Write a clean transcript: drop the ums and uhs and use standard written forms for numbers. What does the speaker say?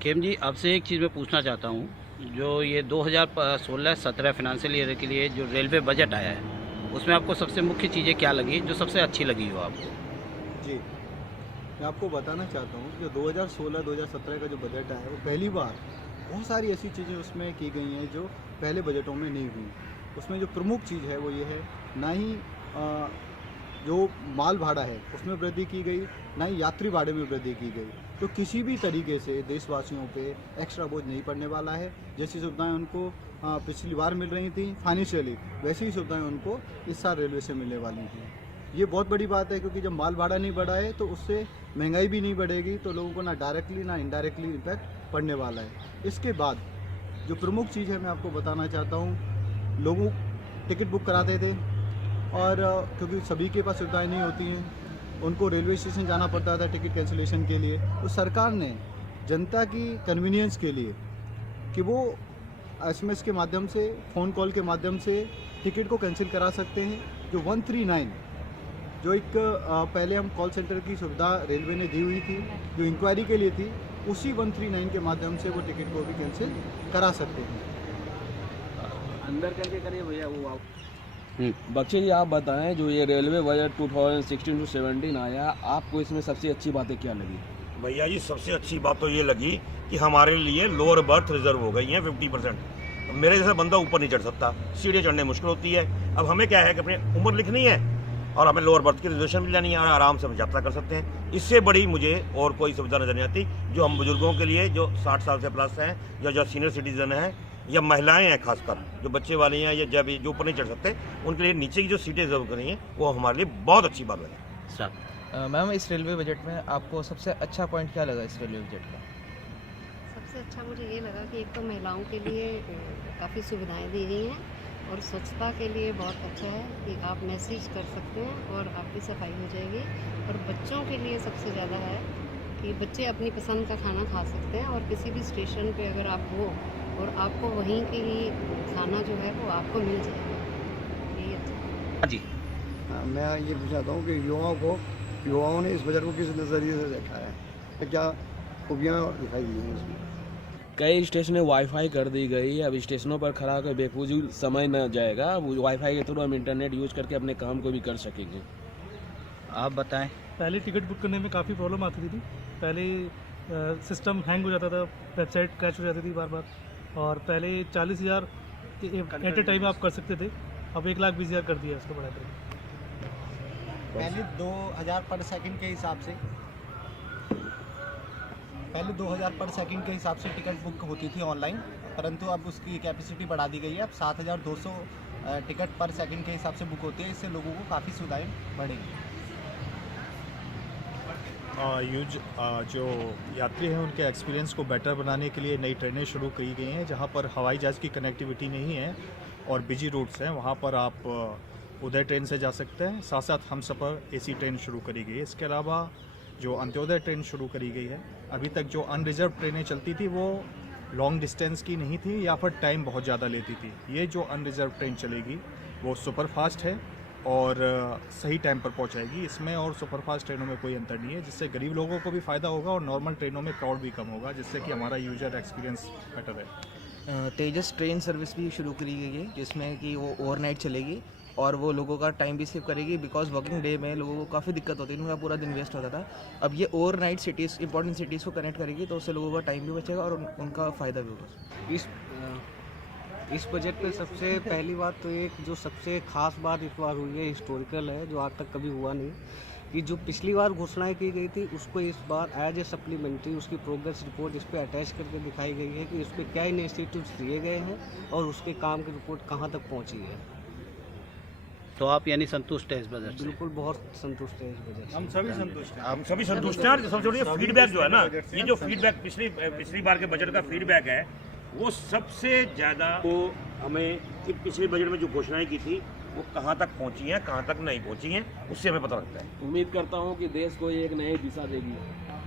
खेम जी, आपसे एक चीज़ मैं पूछना चाहता हूँ। जो ये 2016-17 फाइनेंशियल ईयर के लिए जो रेलवे बजट आया है, उसमें आपको सबसे मुख्य चीज़ें क्या लगी, जो सबसे अच्छी लगी हो आपको? जी, मैं आपको बताना चाहता हूँ जो 2016-2017 का जो बजट आया है, वो पहली बार बहुत सारी ऐसी चीज़ें उसमें की गई हैं जो पहले बजटों में नहीं हुई। उसमें जो प्रमुख चीज़ है वो ये है, ना ही जो माल भाड़ा है उसमें वृद्धि की गई, ना ही यात्री भाड़े में वृद्धि की गई। तो किसी भी तरीके से देशवासियों पे एक्स्ट्रा बोझ नहीं पड़ने वाला है। जैसी सुविधाएं उनको पिछली बार मिल रही थी फाइनेंशियली, वैसी ही सुविधाएं उनको इस साल रेलवे से मिलने वाली हैं। ये बहुत बड़ी बात है, क्योंकि जब माल भाड़ा नहीं बढ़ा है तो उससे महंगाई भी नहीं बढ़ेगी, तो लोगों को ना डायरेक्टली ना इनडायरेक्टली इम्पैक्ट पड़ने वाला है। इसके बाद जो प्रमुख चीज़ है मैं आपको बताना चाहता हूँ, लोगों टिकट बुक कराते थे और क्योंकि सभी के पास सुविधाएं नहीं होती हैं, उनको रेलवे स्टेशन जाना पड़ता था टिकट कैंसिलेशन के लिए। तो सरकार ने जनता की कन्वीनियंस के लिए कि वो एसएमएस के माध्यम से, फ़ोन कॉल के माध्यम से टिकट को कैंसिल करा सकते हैं। जो 139 जो एक पहले हम कॉल सेंटर की सुविधा रेलवे ने दी हुई थी, जो इंक्वायरी के लिए थी, उसी 139 के माध्यम से वो टिकट को भी कैंसिल करा सकते हैं। अंदर करके करिए भैया वो आप। बख्शी जी, आप बताएं, जो ये रेलवे बजट 2016 टू 17 आया, आपको इसमें सबसे अच्छी बातें क्या लगी? भैया जी, सबसे अच्छी बात तो ये लगी कि हमारे लिए लोअर बर्थ रिजर्व हो गई हैं 50%। मेरे जैसा बंदा ऊपर नहीं चढ़ सकता, सीढ़ी चढ़ने मुश्किल होती है। अब हमें क्या है कि अपनी उम्र लिखनी है और हमें लोअर बर्थ की रिजर्वेशन भी लेनी है और आराम से हम यात्रा कर सकते हैं। इससे बड़ी मुझे और कोई सुविधा नजर नहीं आती। जो हम बुजुर्गों के लिए, जो 60 साल से प्लस हैं, या जो सीनियर सिटीजन हैं, या महिलाएं हैं, खासकर जो बच्चे वाली हैं, या जब जो ऊपर नहीं चढ़ सकते, उनके लिए नीचे की जो सीटें रिजर्व करी हैं, वो हमारे लिए बहुत अच्छी बात लगी। मैम, इस रेलवे बजट में आपको सबसे अच्छा पॉइंट क्या लगा इस रेलवे बजट का? सबसे अच्छा मुझे ये लगा कि एक तो महिलाओं के लिए काफ़ी सुविधाएं दी गई हैं और स्वच्छता के लिए बहुत अच्छा है कि आप मैसेज कर सकते हैं और आपकी सफाई हो जाएगी। और बच्चों के लिए सबसे ज़्यादा है कि बच्चे अपनी पसंद का खाना खा सकते हैं और किसी भी स्टेशन पे अगर आप हो और आपको वहीं के ही खाना जो है वो आपको मिल जाएगा। यही अच्छा जी, मैं ये पूछना चाहता हूँ कि युवाओं ने इस बजट को किस नज़रिए से देखा है, क्या खूबियाँ दिखाई दी हैं इसमें? कई स्टेशनें वाईफाई कर दी गई। अब स्टेशनों पर खड़ा होकर बेफजूल समय न जाएगा। वाईफाई के थ्रू हम इंटरनेट यूज करके अपने काम को भी कर सकेंगे। आप बताएं। पहले टिकट बुक करने में काफ़ी प्रॉब्लम आती थी। पहले सिस्टम हैंग हो जाता था, वेबसाइट क्रैश हो जाती थी बार बार। और पहले 40,000 एट ए टाइम आप कर सकते थे, अब 1,20,000 कर दिया उसको बढ़ा कर। पहले 2000 पर सेकंड के हिसाब से टिकट बुक होती थी ऑनलाइन, परंतु अब उसकी कैपेसिटी बढ़ा दी गई है। अब 7,200 टिकट पर सेकंड के हिसाब से बुक होती है। इससे लोगों को काफ़ी सुविधाएं बढ़ेंगी। जो यात्री हैं उनके एक्सपीरियंस को बेटर बनाने के लिए नई ट्रेनें शुरू की गई हैं, जहां पर हवाई जहाज़ की कनेक्टिविटी नहीं है और बिजी रूट्स हैं, वहां पर आप उदय ट्रेन से जा सकते हैं। साथ साथ हमसफ़र एसी ट्रेन शुरू करी गई है। इसके अलावा जो अंत्योदय ट्रेन शुरू करी गई है। अभी तक जो अनरिजर्व ट्रेनें चलती थी वो लॉन्ग डिस्टेंस की नहीं थी या फिर टाइम बहुत ज़्यादा लेती थी। ये जो अनरिजर्व ट्रेन चलेगी वो सुपरफास्ट है और सही टाइम पर पहुंचाएगी। इसमें और सुपरफास्ट ट्रेनों में कोई अंतर नहीं है, जिससे गरीब लोगों को भी फ़ायदा होगा और नॉर्मल ट्रेनों में क्राउड भी कम होगा, जिससे कि हमारा यूजर एक्सपीरियंस बेटर है। तेजस ट्रेन सर्विस भी शुरू करी गई है, जिसमें कि वो ओवरनाइट चलेगी और वो लोगों का टाइम भी सेव करेगी। बिकॉज वर्किंग डे में लोगों को काफ़ी दिक्कत होती थी, उनका पूरा दिन वेस्ट होता था। अब ये ओवरनाइट सिटीज़, इंपॉर्टेंट सिटीज़ को कनेक्ट करेगी, तो उससे लोगों का टाइम भी बचेगा और उनका फ़ायदा भी होगा। इस बजट पे सबसे पहली बात तो एक जो सबसे खास बात इस बार हुई है, हिस्टोरिकल है, जो आज तक कभी हुआ नहीं, कि जो पिछली बार घोषणाएं की गई थी उसको इस बार एज ए सप्लीमेंट्री उसकी प्रोग्रेस रिपोर्ट इस पर अटैच करके दिखाई गई है कि इस पर क्या इनिशिएटिव्स दिए गए हैं और उसके काम की रिपोर्ट कहाँ तक पहुँची है। तो आप यानी संतुष्ट है इस बजट से? बिल्कुल, बहुत संतुष्ट है इस बजट से। हम सभी संतुष्ट हैं। हम सभी संतुष्ट हैं। और सबसे बड़ी फीडबैक जो है ना, ये जो फीडबैक पिछली बार के बजट का फीडबैक है, वो सबसे ज़्यादा वो हमें कि पिछले बजट में जो घोषणाएं की थी वो कहाँ तक पहुँची हैं, कहाँ तक नहीं पहुँची हैं, उससे हमें पता लगता है। उम्मीद करता हूँ कि देश को एक नई दिशा देगी।